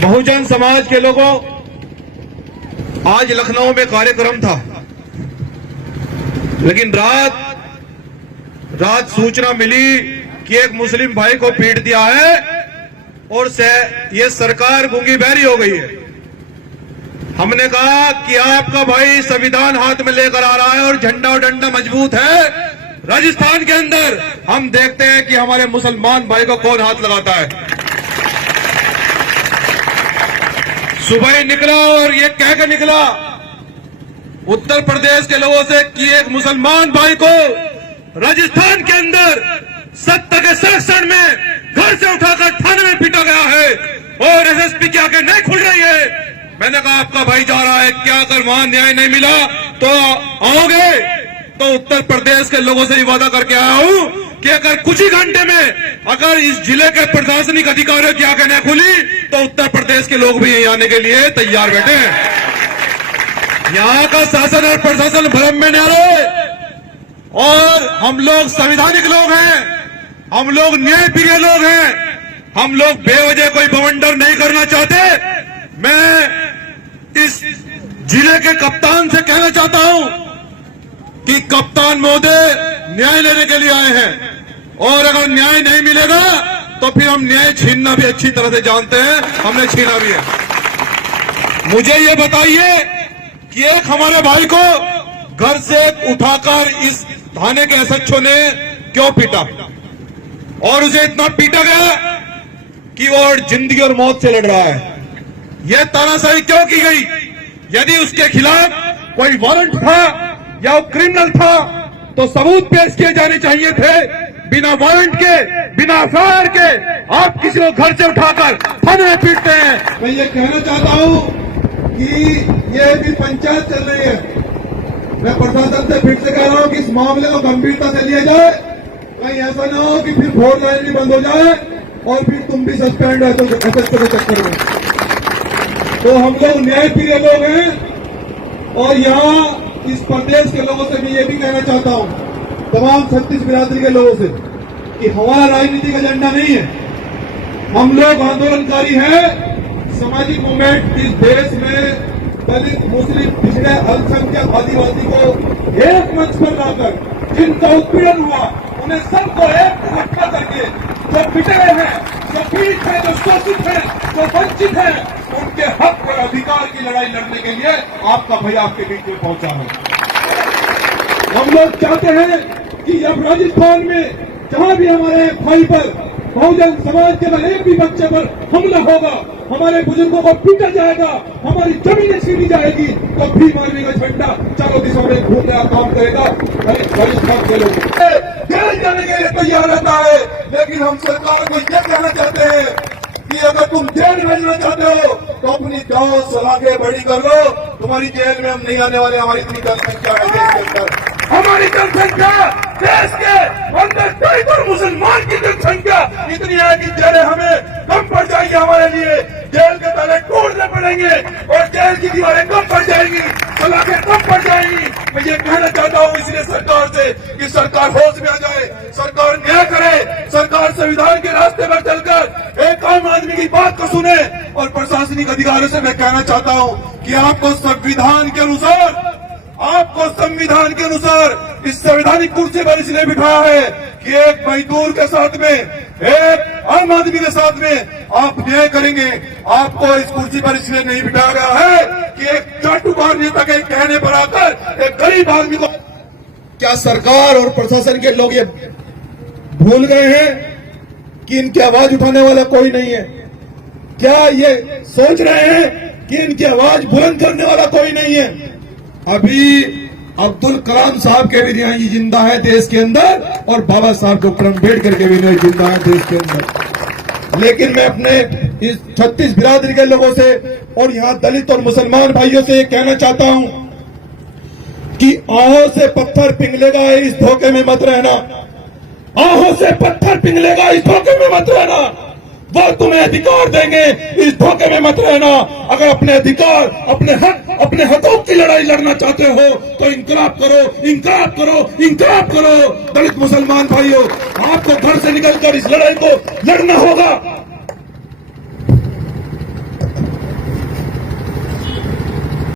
बहुजन समाज के लोगों, आज लखनऊ में कार्यक्रम था, लेकिन रात सूचना मिली कि एक मुस्लिम भाई को पीट दिया है और ये सरकार गूंगी बहरी हो गई है। हमने कहा कि आपका भाई संविधान हाथ में लेकर आ रहा है और झंडा और डंडा मजबूत है राजस्थान के अंदर, हम देखते हैं कि हमारे मुसलमान भाई को कौन हाथ लगाता है। सुबह ही निकला और ये कहकर निकला उत्तर प्रदेश के लोगों से कि एक मुसलमान भाई को राजस्थान के अंदर सत्ता के संरक्षण में घर से उठाकर थाने में पीटा गया है और एसएसपी की आंखें नहीं खुल रही है। मैंने कहा आपका भाई जा रहा है, क्या अगर वहां न्याय नहीं मिला तो आओगे? तो उत्तर प्रदेश के लोगों से वादा करके आया हूं कि अगर कुछ ही घंटे में अगर इस जिले के प्रशासनिक अधिकारियों की आंखें नहीं खुली तो उत्तर प्रदेश के लोग भी यहीं आने के लिए तैयार बैठे हैं। यहाँ का शासन और प्रशासन भ्रम में न रहे और हम लोग संवैधानिक लोग हैं, हम लोग न्यायप्रिय लोग हैं, हम लोग बेवजह कोई बवंडर नहीं करना चाहते। मैं इस जिले के कप्तान से कहना चाहता हूं कि कप्तान महोदय न्याय लेने के लिए आए हैं और अगर न्याय नहीं मिलेगा तो फिर हम न्याय छीनना भी अच्छी तरह से जानते हैं, हमने छीना भी है। मुझे ये बताइए कि एक हमारे भाई को घर से उठाकर इस थाने के एसएचओ ने क्यों पीटा और उसे इतना पीटा गया कि वो जिंदगी और मौत से लड़ रहा है। यह तानाशाही क्यों की गई? यदि उसके खिलाफ कोई वारंट था या वो क्रिमिनल था तो सबूत पेश किए जाने चाहिए थे। बिना वारंट के, बिना एफआईआर के आप किसी को घर से उठाकर थाने में पीटते हैं। मैं ये कहना चाहता हूं कि ये भी पंचायत चल रही है। मैं प्रशासन से फिर से कह रहा हूं कि इस मामले को गंभीरता से लिया जाए, कहीं ऐसा ना हो कि फिर 4 लाइन भी बंद हो जाए और फिर तुम भी सस्पेंड है तो एसएसपी के चक्कर में। तो हम लोग न्यायप्रिय लोग हैं और यहाँ इस प्रदेश के लोगों से मैं ये भी कहना चाहता हूँ, तमाम 36 बिरादरी के लोगों से, कि हमारा राजनीतिक एजेंडा नहीं है। हम लोग आंदोलनकारी हैं। सामाजिक मूवमेंट इस देश में दलित, मुस्लिम, पिछड़े, अल्पसंख्यक, आदिवासी को एक मंच पर लाकर जिनका उत्पीड़न हुआ उन्हें सबको एक इकट्ठा करके जो पिटे हैं, जो पीड़ित है, जो शोषित है, जो वंचित है, उनके हक और अधिकार की लड़ाई लड़ने के लिए आपका भाई आपके बीच में पहुंचा है। हम लोग चाहते हैं कि अब राजस्थान में जहां भी हमारे भाई पर, बहुजन समाज के एक भी बच्चे पर हमला होगा, हमारे बुजुर्गों को पीटा जाएगा, हमारी जमीनें छीनी जाएगी, तो भी मारने का झंडा चारों दिशाओं में घूमने का काम करेगा। राजस्थान के लोग जेल जाने के लिए तैयार रहता है, लेकिन हम सरकार को यह कहना चाहते हैं कि अगर तुम जेल भेजना चाहते हो तो अपनी जाओ सलाखें बड़ी कर लो। तुम्हारी जेल में हम नहीं आने वाले। हमारी इतनी जनसंख्या है देश के अंदर, हमारी जनसंख्या देश के अंदर कई और मुसलमान की जनसंख्या इतनी है कि जेलें हमें कम पड़ जाएगी। हमारे लिए जेल के ताले तोड़ने पड़ेंगे और जेल की दीवारें कम पड़ जाएंगी, सलाखें कम पड़ जाएंगी। मैं ये कहना चाहता हूँ इसलिए सरकार से कि सरकार होश में आ जाए, सरकार न्याय करे, सरकार संविधान के रास्ते पर चलकर एक आम आदमी की बात को सुने। और प्रशासनिक अधिकारियों से मैं कहना चाहता हूँ कि आपको संविधान के अनुसार इस संवैधानिक कुर्सी पर इसलिए बिठाया है कि एक मजदूर के साथ में, एक आम आदमी के साथ में आप न्याय करेंगे। आपको इस कुर्सी पर इसलिए नहीं बिठाया गया है कि एक चाटुकार नेता के कहने पर आकर एक गरीब आदमी को। क्या सरकार और प्रशासन के लोग ये भूल गए हैं कि इनकी आवाज उठाने वाला कोई नहीं है? क्या ये सोच रहे हैं कि इनकी आवाज बुलंद करने वाला कोई नहीं है? अभी अब्दुल कलाम साहब के भी यहाँ जिंदा है देश के अंदर और बाबा साहब डॉक्टर अम्बेडकर के भी जिंदा है देश के अंदर। लेकिन मैं अपने इस 36 बिरादरी के लोगों से और यहाँ दलित और मुसलमान भाइयों से ये कहना चाहता हूँ कि आहों से पत्थर पिघलेगा, इस धोखे में मत रहना। आहों से पत्थर पिघलेगा, इस धोखे में मत रहना। वो तुम्हें अधिकार देंगे। इस धोखे में मत रहना। अगर अपने अधिकार, अपने हक, अपने हकों की लड़ाई लड़ना चाहते हो तो इंकलाब करो, इंकलाब करो, इंकलाब करो। दलित मुसलमान भाइयों, आपको घर से निकलकर इस लड़ाई को लड़ना होगा।